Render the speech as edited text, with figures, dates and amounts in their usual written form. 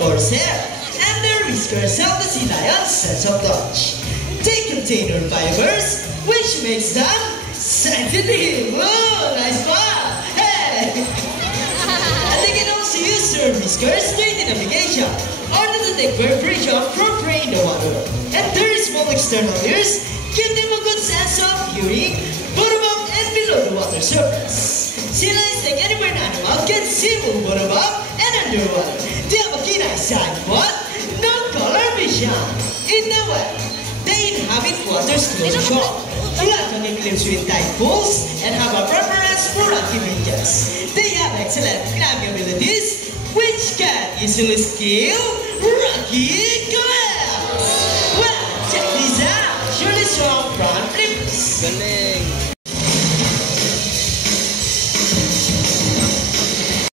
Corsair, and their whiskers have the sea lion's sense of touch. They contain fibers, which makes them sensitive. Oh, nice one! Hey! And they can also use their whiskers to aid in navigation or to detect vibration from prey in the water. And their small external ears give them a good sense of hearing both above and below the water surface. Sea lions, like any bird animal, can see both above and underwater. They have a keen eyesight, but no color vision. In the wet, they inhabit waters close to shore, frequently lives with tide pools, and have a preference for rocky beaches. They have excellent climbing abilities, which can easily scale rocky cliffs. Well, check this out. Surely strong front flips. Galing!